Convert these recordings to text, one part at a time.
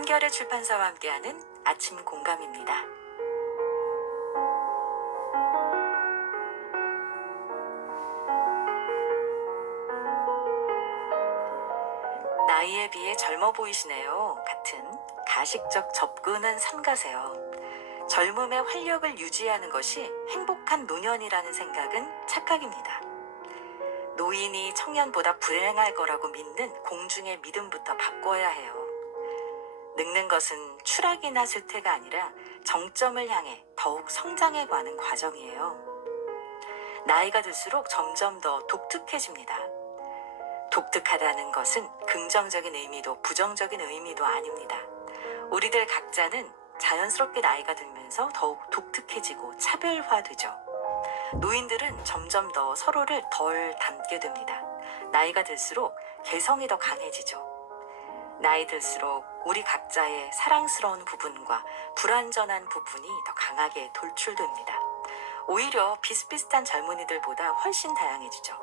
한결의 출판사와 함께하는 아침 공감입니다. 나이에 비해 젊어 보이시네요. 같은 가식적 접근은 삼가세요. 젊음의 활력을 유지하는 것이 행복한 노년이라는 생각은 착각입니다. 노인이 청년보다 불행할 거라고 믿는 공중의 믿음부터 바꿔야 해요. 늙는 것은 추락이나 쇠퇴가 아니라 정점을 향해 더욱 성장해 가는 과정이에요. 나이가 들수록 점점 더 독특해집니다. 독특하다는 것은 긍정적인 의미도 부정적인 의미도 아닙니다. 우리들 각자는 자연스럽게 나이가 들면서 더욱 독특해지고 차별화되죠. 노인들은 점점 더 서로를 덜 닮게 됩니다. 나이가 들수록 개성이 더 강해지죠. 나이 들수록 우리 각자의 사랑스러운 부분과 불완전한 부분이 더 강하게 돌출됩니다. 오히려 비슷비슷한 젊은이들보다 훨씬 다양해지죠.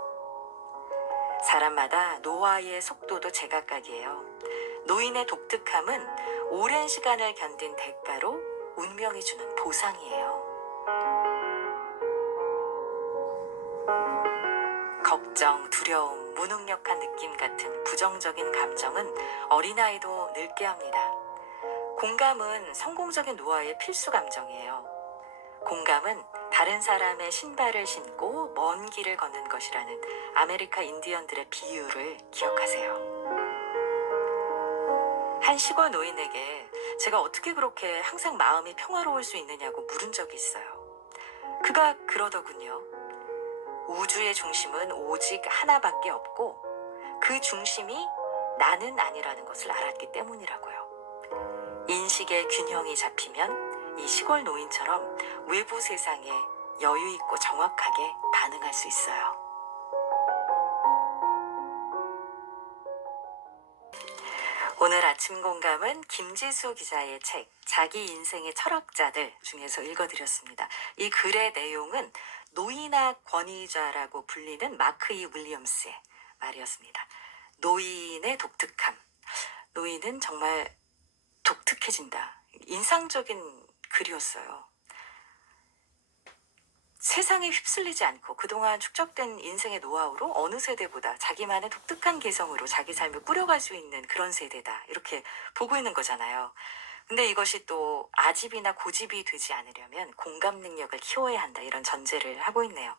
사람마다 노화의 속도도 제각각이에요. 노인의 독특함은 오랜 시간을 견딘 대가로 운명이 주는 보상이에요. 걱정, 두려움, 무능력한 느낌 같은 부정적인 감정은 어린아이도 늙게 합니다. 공감은 성공적인 노화의 필수 감정이에요. 공감은 다른 사람의 신발을 신고 먼 길을 걷는 것이라는 아메리카 인디언들의 비유를 기억하세요. 한 시골 노인에게 제가 어떻게 그렇게 항상 마음이 평화로울 수 있느냐고 물은 적이 있어요. 그가 그러더군요. 우주의 중심은 오직 하나밖에 없고 그 중심이 나는 아니라는 것을 알았기 때문이라고요. 인식의 균형이 잡히면 이 시골 노인처럼 외부 세상에 여유 있고 정확하게 반응할 수 있어요. 오늘 아침 공감은 김지수 기자의 책 자기 인생의 철학자들 중에서 읽어드렸습니다. 이 글의 내용은 노인학 권위자라고 불리는 마크 이 윌리엄스의 말이었습니다. 노인의 독특함. 노인은 정말 독특해진다. 인상적인 글이었어요. 세상에 휩쓸리지 않고 그동안 축적된 인생의 노하우로 어느 세대보다 자기만의 독특한 개성으로 자기 삶을 꾸려갈 수 있는 그런 세대다. 이렇게 보고 있는 거잖아요. 근데 이것이 또 아집이나 고집이 되지 않으려면 공감 능력을 키워야 한다. 이런 전제를 하고 있네요.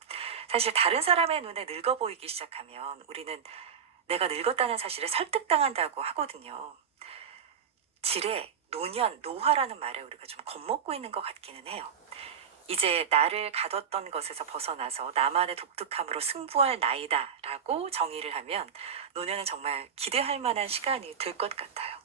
사실 다른 사람의 눈에 늙어 보이기 시작하면 우리는 내가 늙었다는 사실에 설득당한다고 하거든요. 지레, 노년, 노화라는 말에 우리가 좀 겁먹고 있는 것 같기는 해요. 이제 나를 가뒀던 것에서 벗어나서 나만의 독특함으로 승부할 나이다라고 정의를 하면 노년은 정말 기대할 만한 시간이 될 것 같아요.